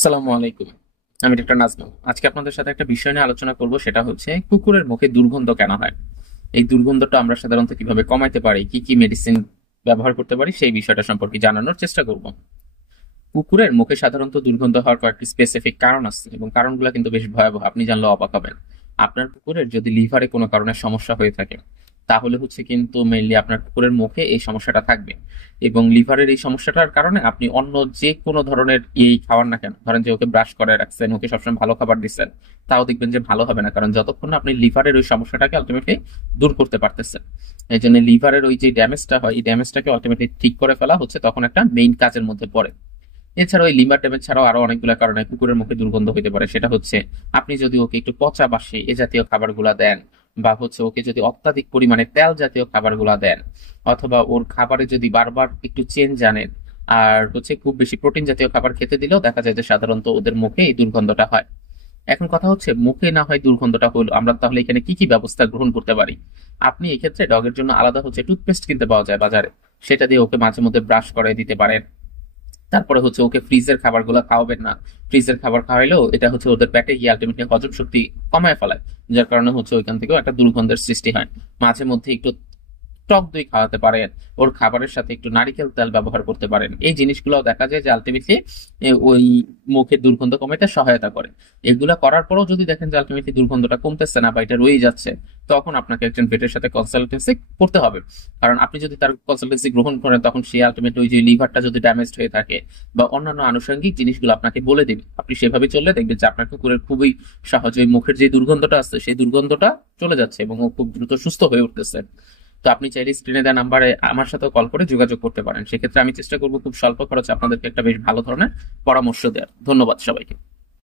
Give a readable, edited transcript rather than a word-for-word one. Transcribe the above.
আসসালামু আলাইকুম। আমি ডক্টর নাজমুল। আজকে আপনাদের সাথে একটা বিষয় নিয়ে আলোচনা করব, সেটা হচ্ছে কুকুরের মুখে দুর্গন্ধ কেন হয়। এই দুর্গন্ধটা আমরা সাধারণত কিভাবে কমাইতে পারি, কি কি মেডিসিন ব্যবহার করতে পারি, সেই বিষয়টা সম্পর্কে জানানোর চেষ্টা করব। কুকুরের মুখে সাধারণত দুর্গন্ধ হওয়ার কয়েকটি স্পেসিফিক কারণ আছে এবং কারণগুলো কিন্তু বেশ ভয়াবহ, আপনি জানলেও অবাক হবেন। আপনার কুকুরের যদি লিভারে কোনো কারণে সমস্যা হয়ে থাকে, তাহলে হচ্ছে কিন্তু মেইনলি আপনার কুকুরের মুখে এই সমস্যাটা থাকবে। এবং লিভারের এই সমস্যাটার কারণে আপনি অন্য যে কোনো ধরনের খাওয়ার না কেন, ধরেন যে ওকে ব্রাশ করে রাখছেন, ওকে সবসময় ভালো খাবার দিচ্ছেন, তাও দেখবেন যে ভালো হবে না, কারণ যতক্ষণ না আপনি লিভারের ওই সমস্যাটাকে আলটিমেটলি দূর করতে পারতেছেন। এই জন্য লিভারের ওই যে ড্যামেজটা হয়, এই ড্যামেজটাকে আলটিমেটলি ঠিক করে ফেলা হচ্ছে তখন একটা মেইন কাজের মধ্যে পড়ে। এছাড়াও এই লিভার ড্যামেজ ছাড়াও আরো অনেকগুলো কারণে কুকুরের মুখে দুর্গন্ধ হতে পারে। সেটা হচ্ছে আপনি যদি ওকে একটু পচা বাসি এ জাতীয় খাবারগুলা দেন, বা হচ্ছে ওকে যদি অত্যাধিক পরিমাণে তেল জাতীয় খাবারগুলা দেন, অথবা ওর খাবারে যদি বারবার একটু চেঞ্জ আনেন, আর হচ্ছে খুব বেশি প্রোটিন জাতীয় খাবার খেতে দিলেও দেখা যায় যে সাধারণত ওদের মুখে এই দুর্গন্ধটা হয়। এখন কথা হচ্ছে, মুখে না হয় দুর্গন্ধটা হলো, আমরা তাহলে এখানে কি কি ব্যবস্থা গ্রহণ করতে পারি। আপনি এক্ষেত্রে ডগের জন্য আলাদা হচ্ছে টুথপেস্ট কিনতে পাওয়া যায় বাজারে, সেটা দিয়ে ওকে মাঝে মধ্যে ব্রাশ করে দিতে পারেন। তারপরে হচ্ছে ওকে ফ্রিজের খাবারগুলো খাওয়াবেন না। ফ্রিজের খাবার খাওয়াইলেও এটা হচ্ছে ওদের পেটে গিয়ে আলটিমেটলি হজম শক্তি কমায় ফেলায়, যার কারণে হচ্ছে ওইখান থেকেও একটা দুর্গন্ধের সৃষ্টি হয়। মাঝে মধ্যে একটু টক দই খাওয়াতে পারেন, ওর খাবারের সাথে একটু নারিকেল তেল ব্যবহার করতে পারেন। এই জিনিসগুলো দেখা যায় যে আলটিমেটলি ওই মুখের দুর্গন্ধ কমাইতে সহায়তা করে। এগুলা করার পরেও যদি দেখেন যে আলটিমেটলি দুর্গন্ধটা কমতেছে না বা এটা রয়েই যাচ্ছে, তখন আপনাকে একজন ভেটের সাথে কনসালটেন্সি করতে হবে। কারণ আপনি যদি তার কনসালটেন্সি গ্রহণ করেন, তখন সে আলটিমেটলি ওই যে লিভারটা যদি ড্যামেজড হয়ে থাকে বা অন্যান্য আনুষঙ্গিক জিনিসগুলো আপনাকে বলে দিবে, আপনি সেভাবে চললে দেখবেন যে আপনার কুকুরের খুবই সহজে ওই মুখের যে দুর্গন্ধটা আছে সেই দুর্গন্ধটা চলে যাচ্ছে এবং ও খুব দ্রুত সুস্থ হয়ে উঠতেছে। তো আপনি চাইলে স্ক্রিনে দেওয়া নাম্বারে আমার সাথে কল করে যোগাযোগ করতে পারেন। সেক্ষেত্রে আমি চেষ্টা করবো খুব স্বল্প খরচে আপনাদেরকে একটা বেশ ভালো ধরনের পরামর্শ দেওয়ার। ধন্যবাদ সবাইকে।